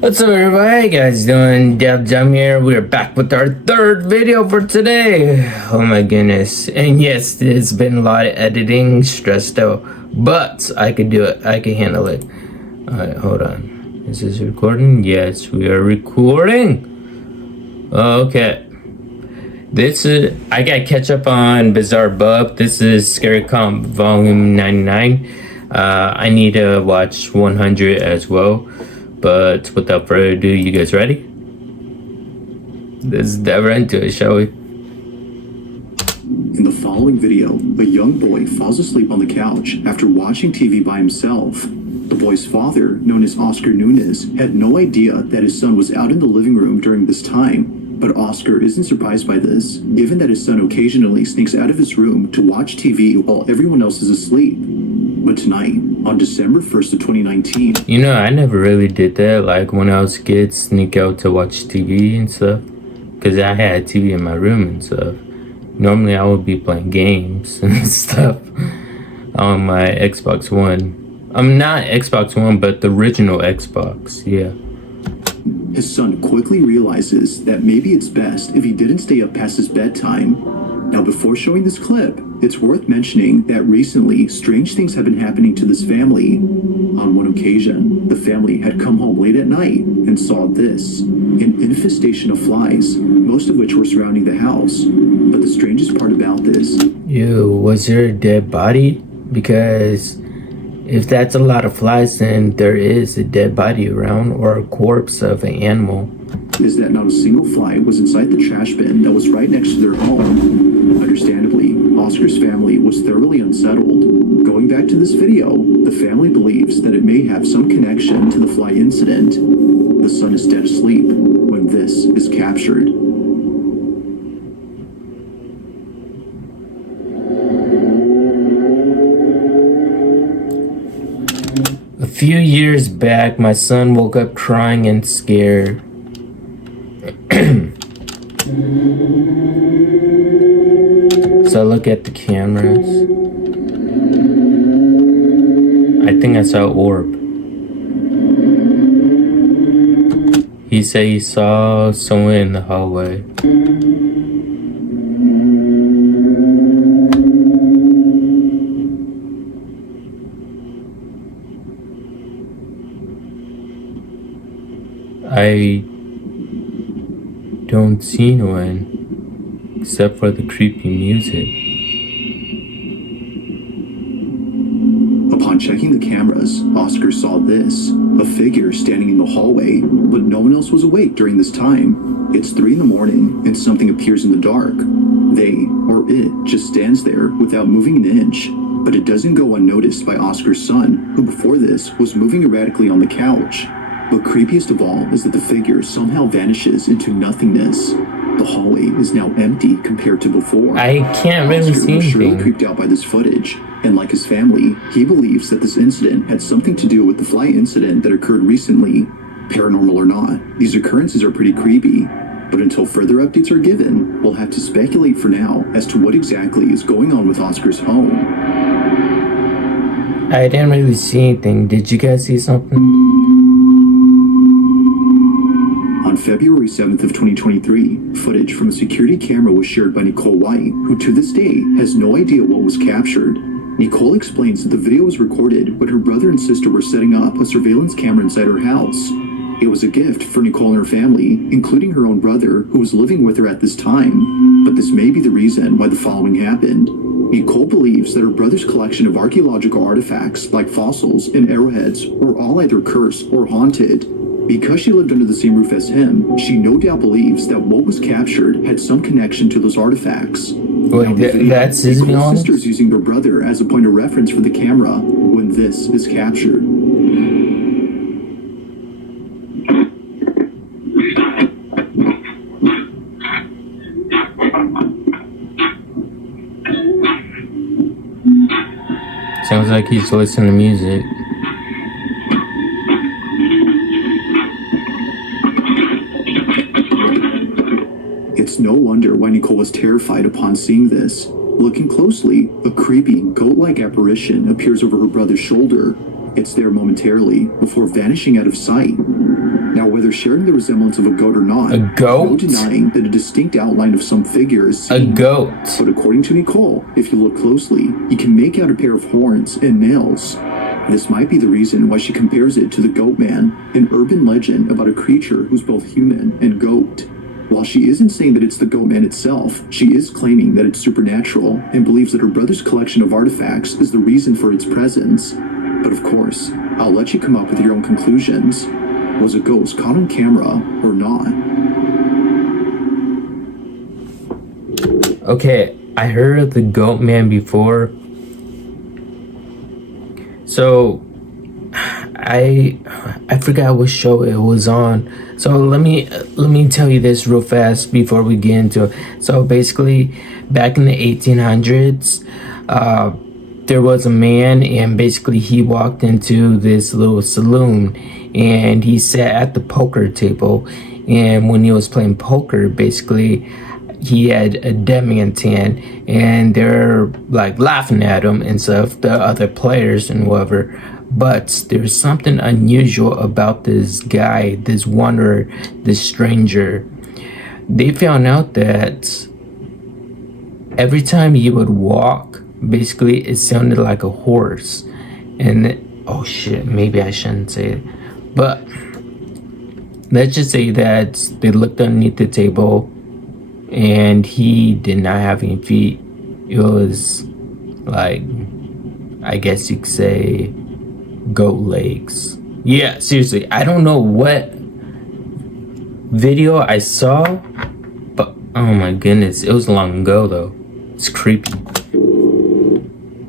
What's up, everybody? How you guys doing? Dev Jam here. We're back with our third video for today. Oh my goodness. And yes, it's been a lot of editing, stressed out, but I could do it. I can handle it. Alright, hold on. Is this recording? Yes, we are recording. Okay. This is, I gotta catch up on Bizarre Bub. This is Scary Comp Volume 99. I need to watch 100 as well. But without further ado, you guys ready? Let's dive right into it, shall we? In the following video, a young boy falls asleep on the couch after watching TV by himself. The boy's father, known as Oscar Nunez, had no idea that his son was out in the living room during this time. But Oscar isn't surprised by this, given that his son occasionally sneaks out of his room to watch TV while everyone else is asleep. But tonight, on December 1st of 2019... You know, I never really did that, like when I was a kid, sneak out to watch TV and stuff. Because I had TV in my room and stuff. Normally I would be playing games and stuff on my Xbox One. I'm not Xbox One, but the original Xbox, yeah. His son quickly realizes that maybe it's best if he didn't stay up past his bedtime. Now, before showing this clip, it's worth mentioning that recently, strange things have been happening to this family. On one occasion, the family had come home late at night and saw this, an infestation of flies, most of which were surrounding the house. But the strangest part about this... Ew, was there a dead body? Because if that's a lot of flies, then there is a dead body around, or a corpse of an animal. Is that not a single fly was inside the trash bin that was right next to their home. Understandably, Oscar's family was thoroughly unsettled. Going back to this video, the family believes that it may have some connection to the fly incident. The son is dead asleep when this is captured. A few years back, my son woke up crying and scared. So I look at the cameras. I think I saw an orb. He said he saw someone in the hallway. I don't see no one except for the creepy music. Upon checking the cameras, Oscar saw this, a figure standing in the hallway, but no one else was awake during this time. It's 3 in the morning and something appears in the dark. They, or it, just stands there without moving an inch. But it doesn't go unnoticed by Oscar's son, who before this was moving erratically on the couch. But creepiest of all is that the figure somehow vanishes into nothingness. The hallway is now empty compared to before. I can't really see anything. Surely anything. Creeped out by this footage, and like his family, he believes that this incident had something to do with the fly incident that occurred recently. Paranormal or not, these occurrences are pretty creepy. But until further updates are given, we'll have to speculate for now as to what exactly is going on with Oscar's home. I didn't really see anything. Did you guys see something? On February 7th of 2023, footage from a security camera was shared by Nicole White, who to this day has no idea what was captured. Nicole explains that the video was recorded when her brother and sister were setting up a surveillance camera inside her house. It was a gift for Nicole and her family, including her own brother, who was living with her at this time. But this may be the reason why the following happened. Nicole believes that her brother's collection of archaeological artifacts, like fossils and arrowheads, were all either cursed or haunted. Because she lived under the same roof as him, she no doubt believes that what was captured had some connection to those artifacts. Wait, that's his Nicole's sister is using her brother as a point of reference for the camera when this is captured. Sounds like he's listening to music. It's no wonder why Nicole was terrified upon seeing this. Looking closely, a creepy, goat-like apparition appears over her brother's shoulder. It's there momentarily, before vanishing out of sight. Now, whether sharing the resemblance of a goat or not, A goat? no denying that a distinct outline of some figure is A seen. goat. But according to Nicole, if you look closely, you can make out a pair of horns and nails. This might be the reason why she compares it to the Goat Man, an urban legend about a creature who's both human and goat. While she isn't saying that it's the Goat Man itself, she is claiming that it's supernatural and believes that her brother's collection of artifacts is the reason for its presence. But of course, I'll let you come up with your own conclusions. Was a ghost caught on camera or not? Okay, I heard of the Goat Man before. So I forgot what show it was on. So let me tell you this real fast before we get into it. So basically, back in the 1800s, there was a man, and basically he walked into this little saloon, and he sat at the poker table. And when he was playing poker, basically, he had a dead man's hand, and they're like laughing at him and stuff, the other players and whatever. But there's something unusual about this guy, this wanderer, this stranger. They found out that every time he would walk, basically it sounded like a horse. And oh shit, maybe I shouldn't say it. But let's just say that they looked underneath the table and he did not have any feet. It was like, I guess you could say, goat legs. Yeah, seriously, I don't know what video I saw, but oh my goodness, it was long ago though. It's creepy.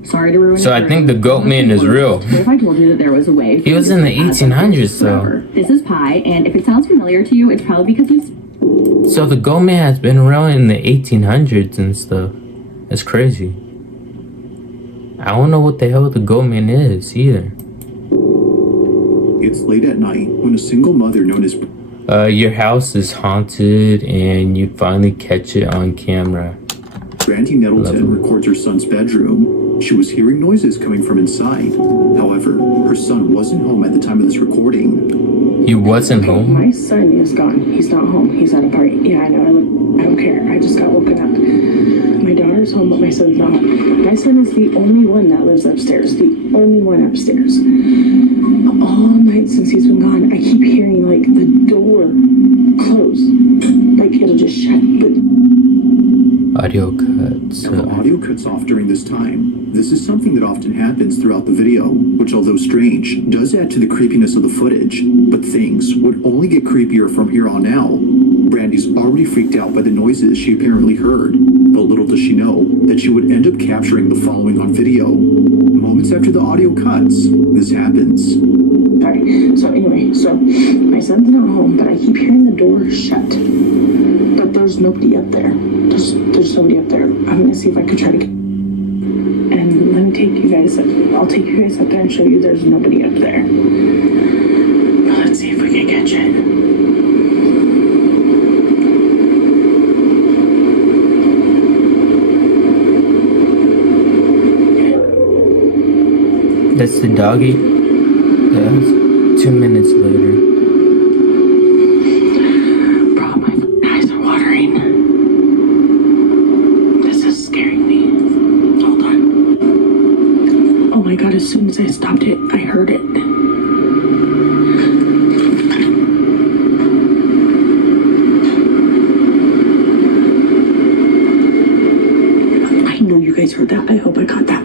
Sorry to ruin. So I think the Goat Man is real. What if I told you that there was a way? He was in the 1800s though. This is Pi, and if it sounds familiar to you, it's probably because you've. So the Goat Man has been around in the 1800s and stuff. That's crazy. I don't know what the hell the Goat Man is either. It's late at night when a single mother known as Your house is haunted and you finally catch it on camera. Brandy Nettleton records her son's bedroom. She was hearing noises coming from inside. However, her son wasn't home at the time of this recording. He wasn't home? My son is gone. He's not home. He's at a party. Yeah, I know. I don't care. I just got woken up. My daughter's home, but my son's not home. My son is the only one that lives upstairs. The only one upstairs. All night since he's been gone, I keep hearing like the door close. Like it'll just shut, but Audio cuts. Now, the audio cuts off during this time. This is something that often happens throughout the video, which, although strange, does add to the creepiness of the footage. But things would only get creepier from here on out. Brandy's already freaked out by the noises she apparently heard, but little does she know that she would end up capturing the following on video. Moments after the audio cuts, this happens. sorry. So anyway, so my son's not home, but I keep hearing the door shut. But there's nobody up there. There's somebody up there. I'm gonna see if I could try to get. And let me take you guys up. I'll take you guys up there and show you there's nobody up there. Let's see if we can catch it. That's the doggy. That's 2 minutes later. Bro, my eyes are watering. This is scaring me. Hold on. Oh my god, as soon as I stopped it, I heard it. I know you guys heard that. I hope I got that.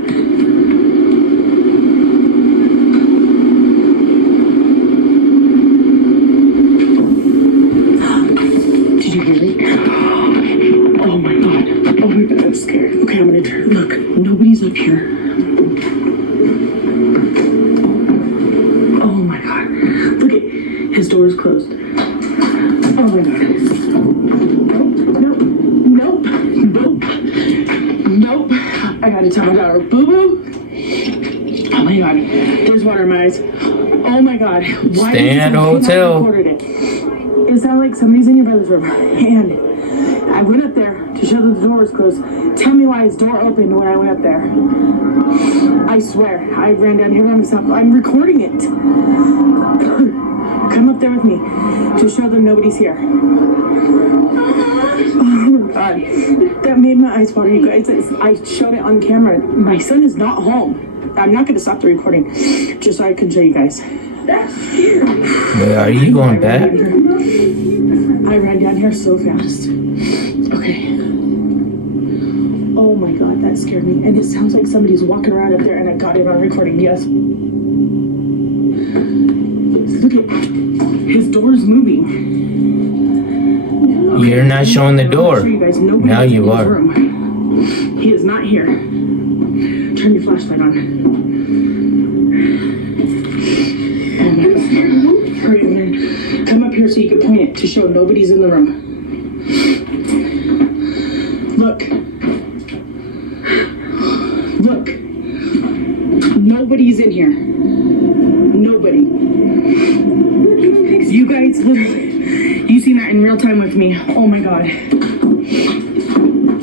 Did you hear it? Oh my god. Oh my god, I'm scared. Okay, I'm gonna turn. Look, nobody's up here. Oh my god. Look at his door is closed. Oh my god. Nope. Nope. Nope. Nope. I gotta tell my daughter, boo boo. Oh my god. There's water in my eyes. Oh my god. Why Stay did at you a not hotel. record it? It sounded like somebody's in your brother's room. And I went up there to show that the door was closed. Tell me why his door opened when I went up there. I swear, I ran down here by myself. I'm recording it. Come up up there with me to show them nobody's here. Oh my god. That made my eyes water, you guys. I showed it on camera. My son is not home. I'm not going to stop the recording just so I can show you guys. Wait, are you going back? I ran down here so fast. Okay. Oh my god, that scared me. And it sounds like somebody's walking around up there, and I got it on recording, yes. Look at, his door's moving. You're not showing the door. You guys, Now you are. Room. He is not here. Turn your flashlight on. Hurry, man. Come up here so you can point it to show nobody's in the room. Look. Look. Nobody's in here. Nobody. You guys literally, you seen that in real time with me. Oh my god.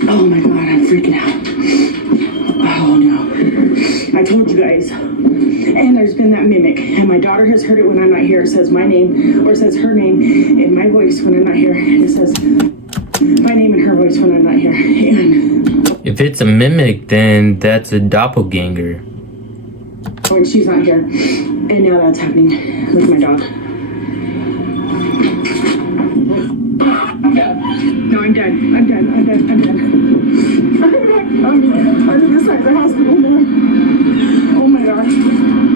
Oh my god, I'm freaking out. Oh no. I told you guys. And there's been that mimic. And my daughter has heard it when I'm not here. It says my name, or it says her name in my voice when I'm not here. And it says my name in her voice when I'm not here. And If it's a mimic, then that's a doppelganger. when she's not here. And now that's happening with my dog. No, I'm dead. I'm dead. I'm dead. I'm dead. I'm in the side of the hospital now. Oh my gosh.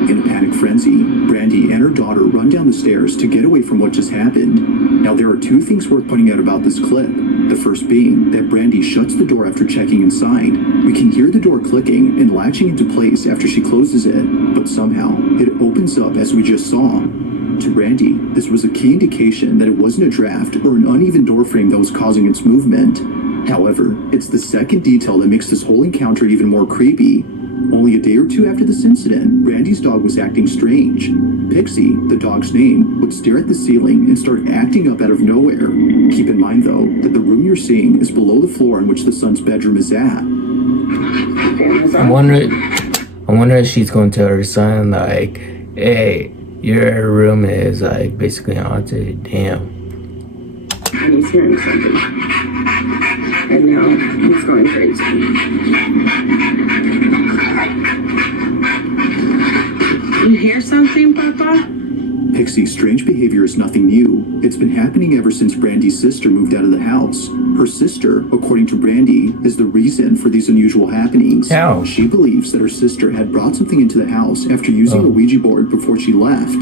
In a panic frenzy, Brandy and her daughter run down the stairs to get away from what just happened. Now, there are two things worth pointing out about this clip. The first being that Brandy shuts the door after checking inside. We can hear the door clicking and latching into place after she closes it, but somehow it opens up as we just saw. To Brandy, this was a key indication that it wasn't a draft or an uneven door frame that was causing its movement. However, it's the second detail that makes this whole encounter even more creepy. Only a day or two after this incident, Brandy's dog was acting strange. Pixie, the dog's name, would stare at the ceiling and start acting up out of nowhere. Keep in mind, though, that the room you're seeing is below the floor in which the son's bedroom is at. I wonder if she's going to tell her son, like, hey, your room is, like, basically haunted. Damn. He's hearing something. And now he's going crazy. You hear something, Papa? Pixie's strange behavior is nothing new. It's been happening ever since Brandy's sister moved out of the house. Her sister, according to Brandy, is the reason for these unusual happenings. How? She believes that her sister had brought something into the house after using a Ouija board before she left.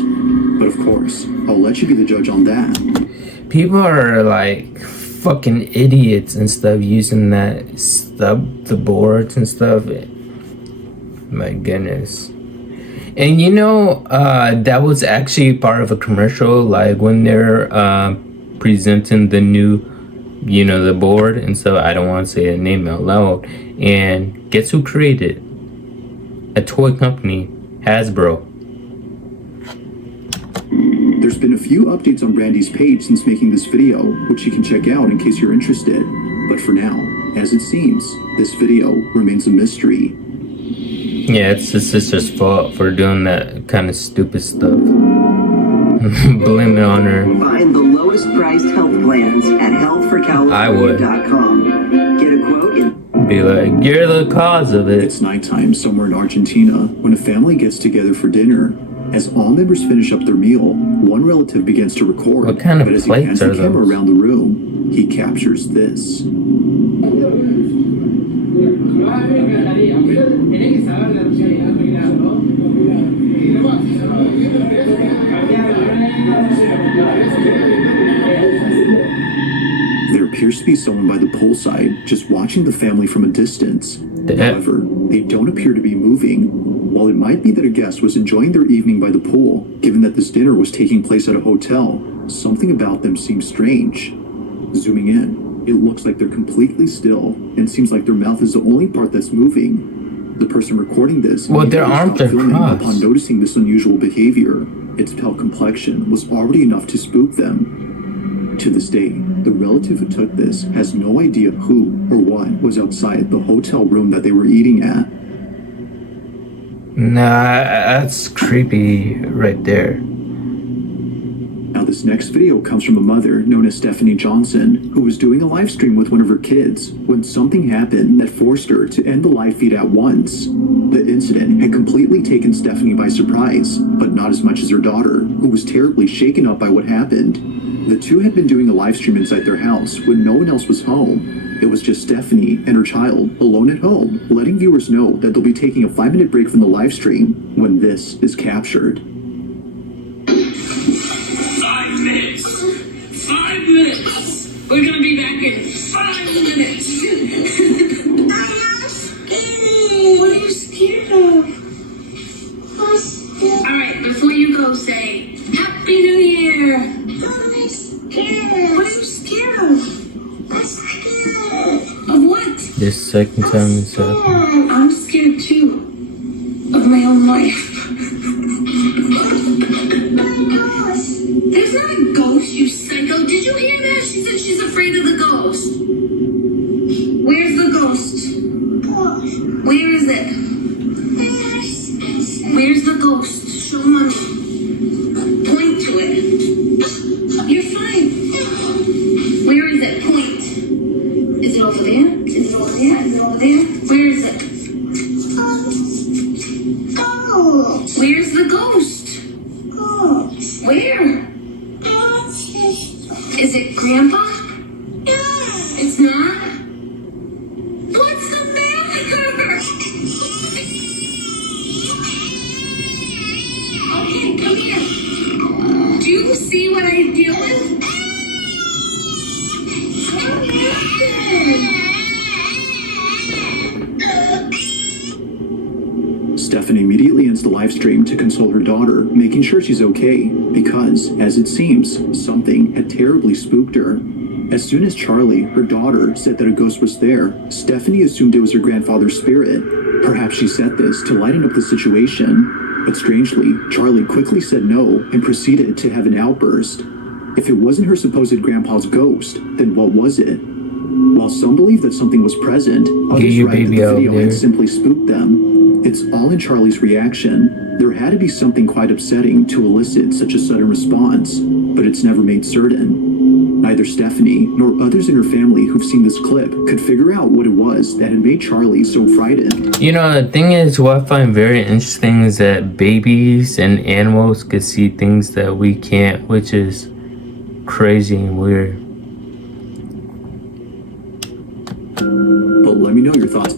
But of course, I'll let you be the judge on that. People are like fucking idiots and stuff using that stuff, the boards and stuff. My goodness. And you know, that was actually part of a commercial, like when they're presenting the new, you know, the board and stuff. I don't want to say the name out loud. And guess who created it? A toy company, Hasbro. There's been a few updates on Brandy's page since making this video, which you can check out in case you're interested. But for now, as it seems, this video remains a mystery. Yeah, it's the sister's fault for doing that kind of stupid stuff. Blame it on her. Find the lowest priced health plans at healthforcalifornia.com. Get a quote in. Be like, you're the cause of it. It's nighttime somewhere in Argentina when a family gets together for dinner. As all members finish up their meal, one relative begins to record. What kind of but as he plates pans are the camera those? around the room, he captures this. There appears to be someone by the poolside just watching the family from a distance. However, they don't appear to be moving. While it might be that a guest was enjoying their evening by the pool, given that this dinner was taking place at a hotel, something about them seems strange. Zooming in, it looks like they're completely still, and seems like their mouth is the only part that's moving. The person recording this Well, their immediately arms stopped are filming crossed. upon noticing this unusual behavior. Its pale complexion was already enough to spook them. To this day, the relative who took this has no idea who or what was outside the hotel room that they were eating at. Nah, that's creepy right there. Now, Now, this next video comes from a mother known as Stephanie Johnson, who was doing a live stream with one of her kids when something happened that forced her to end the live feed at once. The incident had completely taken Stephanie by surprise, but not as much as her daughter, who was terribly shaken up by what happened. The two had been doing a live stream inside their house when no one else was home. It was just Stephanie and her child alone at home, letting viewers know that they'll be taking a 5-minute break from the live stream when this is captured. 5 minutes. 5 minutes. We're gonna be back in 5 minutes. I'm not scared. What are you scared of? All right, before you go, say Happy New Year. I'm scared. What are you scared of? I'm scared. Of what? This second time is up. I'm scared too. Of my own life. There's not a ghost, you psycho. Did you hear that? She said she's afraid of the ghost. Where's the ghost? Where is it? Where's the ghost? Show mommy. Point to it. You're fine. Where is it? Point. Is it over there? Is it over there? Is it over there? Where is it? Where's the ghost? Where? Is it Grandpa? It's not? What's the matter? Okay, come here. Do you see what I deal with? Stephanie immediately ends the live stream to console her daughter, making sure she's okay, because, as it seems, something had terribly spooked her. As soon as Charlie, her daughter, said that a ghost was there, Stephanie assumed it was her grandfather's spirit. Perhaps she said this to lighten up the situation. But strangely, Charlie quickly said no and proceeded to have an outburst. If it wasn't her supposed grandpa's ghost, then what was it? While some believe that something was present, others your write that baby the out video there. had simply spooked them. It's all in Charlie's reaction. There had to be something quite upsetting to elicit such a sudden response, but it's never made certain. Neither Stephanie nor others in her family who've seen this clip could figure out what it was that had made Charlie so frightened. You know, the thing is, what I find very interesting is that babies and animals could see things that we can't, which is crazy and weird. But let me know your thoughts.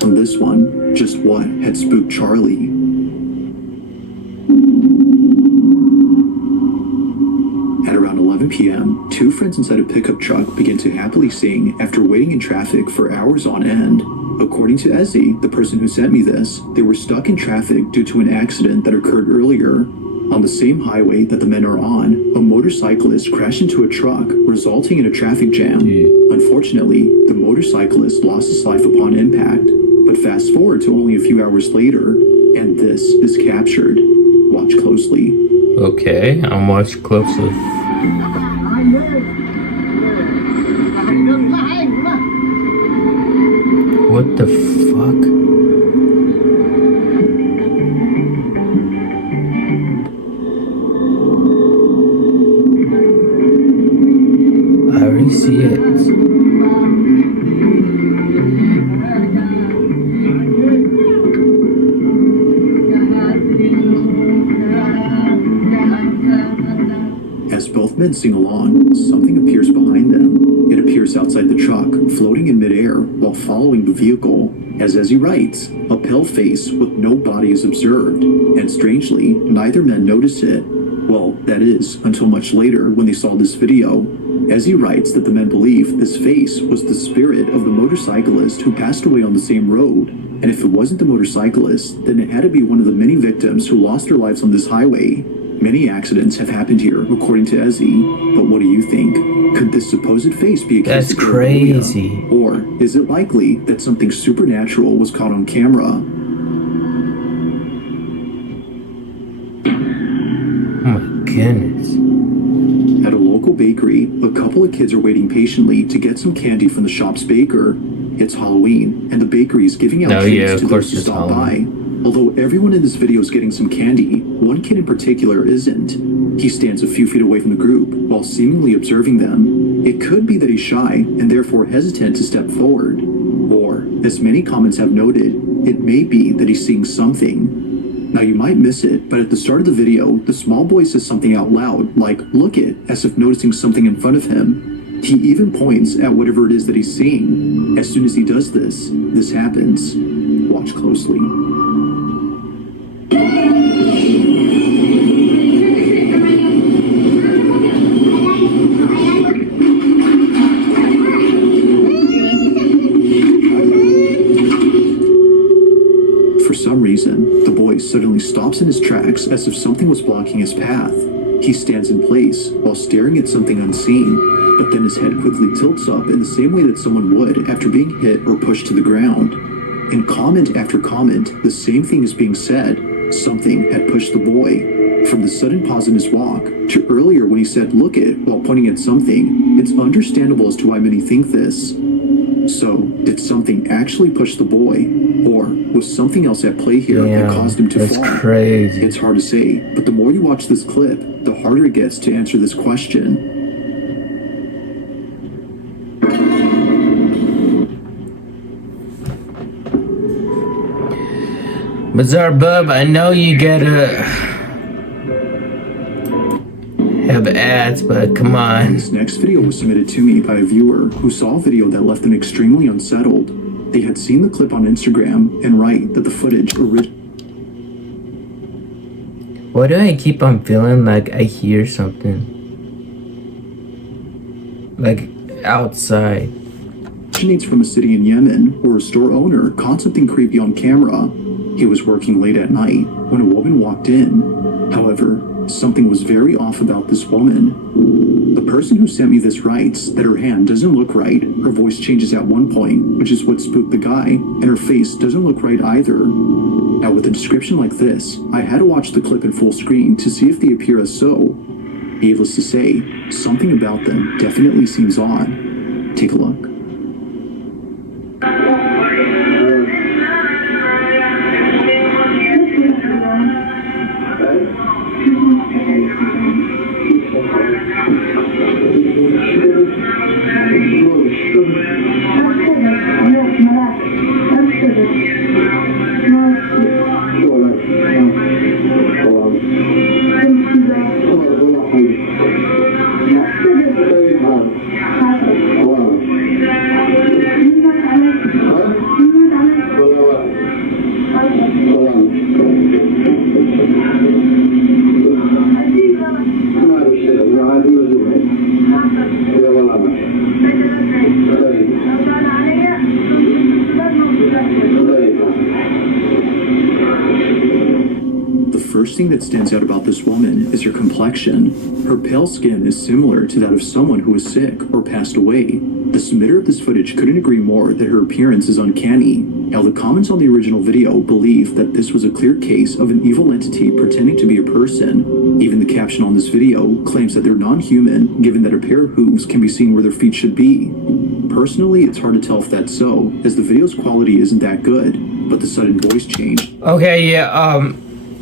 On this one, just what had spooked Charlie? At around 11 p.m., two friends inside a pickup truck began to happily sing after waiting in traffic for hours on end. According to Ezzy, the person who sent me this, they were stuck in traffic due to an accident that occurred earlier. On the same highway that the men are on, a motorcyclist crashed into a truck, resulting in a traffic jam. Unfortunately, the motorcyclist lost his life upon impact. But fast forward to only a few hours later, and this is captured. Watch closely. Okay, I'll watch closely. What the fuck? I already see it. As both men sing along, something appears behind them. It appears outside the truck, floating in midair while following the vehicle. As Ezzy writes, a pale face with no body is observed, and strangely, neither man noticed it. Well, that is, until much later when they saw this video. Ezzy writes that the men believe this face was the spirit of the motorcyclist who passed away on the same road. And if it wasn't the motorcyclist, then it had to be one of the many victims who lost their lives on this highway. Many accidents have happened here, according to Ezzy. But what do you think? Could this supposed face be a case That's of paranoia? crazy. Or is it likely that something supernatural was caught on camera? Oh my goodness. At a local bakery, a couple of kids are waiting patiently to get some candy from the shop's baker. It's Halloween, and the bakery is giving out Oh, treats yeah, of to course those who it's stop Halloween. by. Although everyone in this video is getting some candy, one kid in particular isn't. He stands a few feet away from the group while seemingly observing them. It could be that he's shy and therefore hesitant to step forward. Or, as many comments have noted, it may be that he's seeing something. Now you might miss it, but at the start of the video, the small boy says something out loud, like, "Look it," as if noticing something in front of him. He even points at whatever it is that he's seeing. As soon as he does this, this happens. Watch closely. For some reason, the boy suddenly stops in his tracks as if something was blocking his path. He stands in place while staring at something unseen, but then his head quickly tilts up in the same way that someone would after being hit or pushed to the ground. In comment after comment, the same thing is being said. Something had pushed the boy. From the sudden pause in his walk to earlier when he said "look it" while pointing at something, it's understandable as to why many think this. So, did something actually push the boy? Or was something else at play here that caused him to that's fall? crazy. It's hard to say, but the more you watch this clip, the harder it gets to answer this question. Bizarre Bub, I know you gotta have ads, but come on. This next video was submitted to me by a viewer who saw a video that left them extremely unsettled. They had seen the clip on Instagram and write that the footage Why do I keep on feeling like I hear something? Like outside. originates from a city in Yemen where a store owner caught something creepy on camera. He was working late at night when a woman walked in. However, something was very off about this woman. The person who sent me this writes that her hand doesn't look right, her voice changes at one point, which is what spooked the guy, and her face doesn't look right either. Now with a description like this, I had to watch the clip in full screen to see if they appear as so. Needless to say, something about them definitely seems odd. Take a look. The first thing that stands out about this woman is her complexion. Her pale skin is similar to that of someone who is sick or passed away. The submitter of this footage couldn't agree more that her appearance is uncanny. Now, the comments on the original video believe that this was a clear case of an evil entity pretending to be a person. Even the caption on this video claims that they're non-human, given that a pair of hooves can be seen where their feet should be. Personally, it's hard to tell if that's so, as the video's quality isn't that good, but the sudden voice change. Okay, yeah,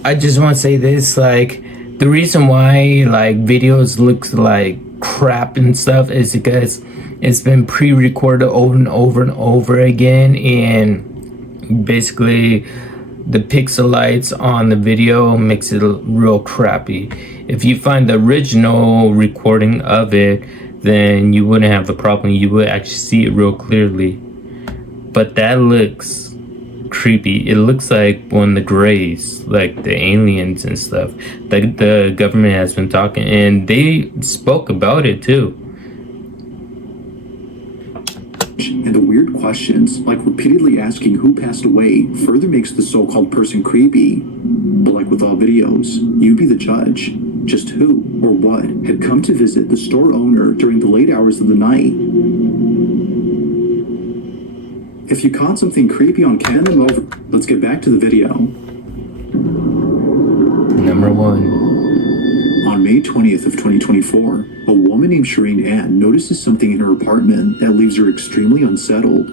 I just want to say this, like, the reason why, like, videos look like crap and stuff is because it's been pre-recorded over and over and over again, and basically the pixelites on the video makes it real crappy. If you find the original recording of it, then you wouldn't have the problem. You would actually see it real clearly. But that looks creepy. It looks like one of the Greys, like the aliens and stuff. The government has been talking, and they spoke about it too. And the weird questions, like repeatedly asking who passed away, further makes the so-called person creepy. But like with all videos, you be the judge. Just who or what had come to visit the store owner during the late hours of the night? If you caught something creepy on camera, over. Let's get back to the video. Number one. On May 20th of 2024, a woman named Shireen Ann notices something in her apartment that leaves her extremely unsettled.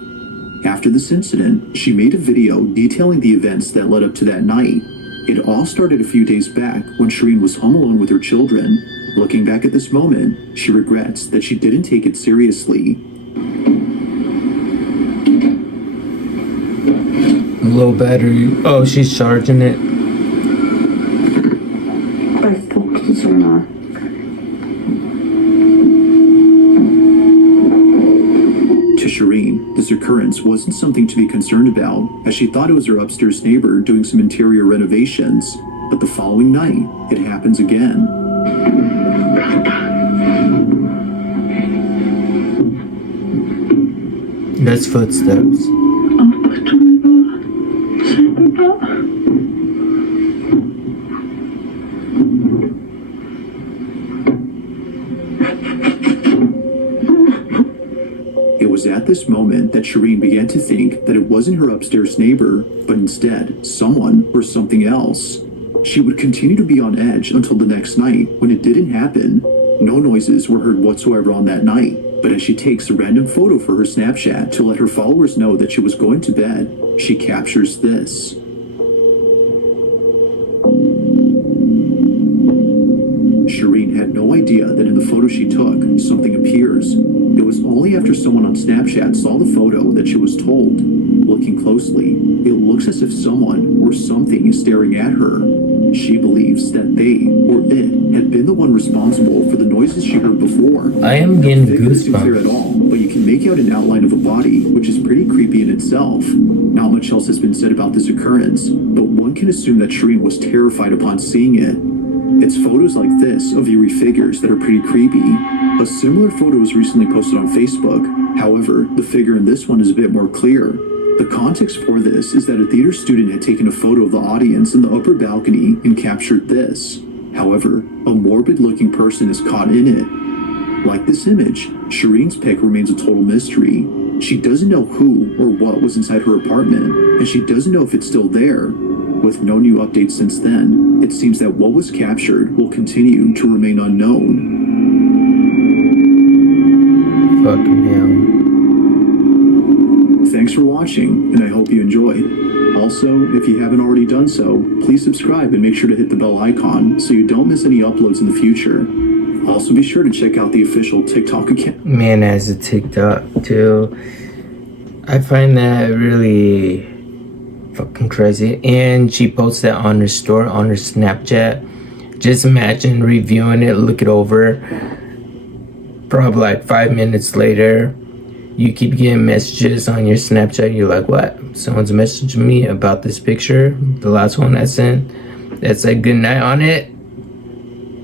After this incident, she made a video detailing the events that led up to that night. It all started a few days back when Shireen was home alone with her children. Looking back at this moment, she regrets that she didn't take it seriously. Low battery. Oh, she's charging it. I spoke to Zona. To Shireen, this occurrence wasn't something to be concerned about, as she thought it was her upstairs neighbor doing some interior renovations. But the following night, it happens again. That's footsteps. It was at this moment that Shireen began to think that it wasn't her upstairs neighbor, but instead someone or something else. She would continue to be on edge until the next night when it didn't happen. No noises were heard whatsoever on that night, but as she takes a random photo for her Snapchat to let her followers know that she was going to bed, she captures this. Shireen had no idea that in the photo she took, something appears. It was only after someone on Snapchat saw the photo that she was told. Looking closely, it looks as if someone or something is staring at her. She believes that they or it had been the one responsible for the noises she heard before. I am getting The figure isn't clear at goosebumps. all, but you can make out an outline of a body, which is pretty creepy in itself. Not much else has been said about this occurrence, but one can assume that Shireen was terrified upon seeing it. It's photos like this of eerie figures that are pretty creepy. A similar photo was recently posted on Facebook. However, the figure in this one is a bit more clear. The context for this is that a theater student had taken a photo of the audience in the upper balcony and captured this. However, a morbid-looking person is caught in it. Like this image, Shireen's pic remains a total mystery. She doesn't know who or what was inside her apartment, and she doesn't know if it's still there. With no new updates since then, it seems that what was captured will continue to remain unknown. Fucking hell. Thanks for watching, and I hope you enjoyed. Also, if you haven't already done so, please subscribe and make sure to hit the bell icon so you don't miss any uploads in the future. Also, be sure to check out the official TikTok account. Man has a TikTok too. I find that really fucking crazy. And she posts that on her store, on her Snapchat. Just imagine reviewing it, look it over. Probably like 5 minutes later, you keep getting messages on your Snapchat. You're like, what? Someone's messaging me about this picture. The last one I sent, that said good night on it.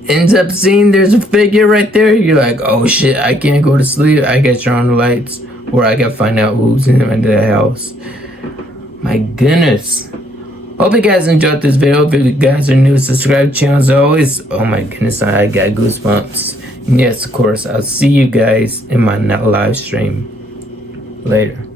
Ends up seeing there's a figure right there. You're like, oh shit, I can't go to sleep. I gotta turn on the lights, or I gotta find out who's in the house. My goodness. Hope you guys enjoyed this video. If you guys are new, subscribe to the channel as always. Oh my goodness, I got goosebumps. And yes, of course, I'll see you guys in my live stream later.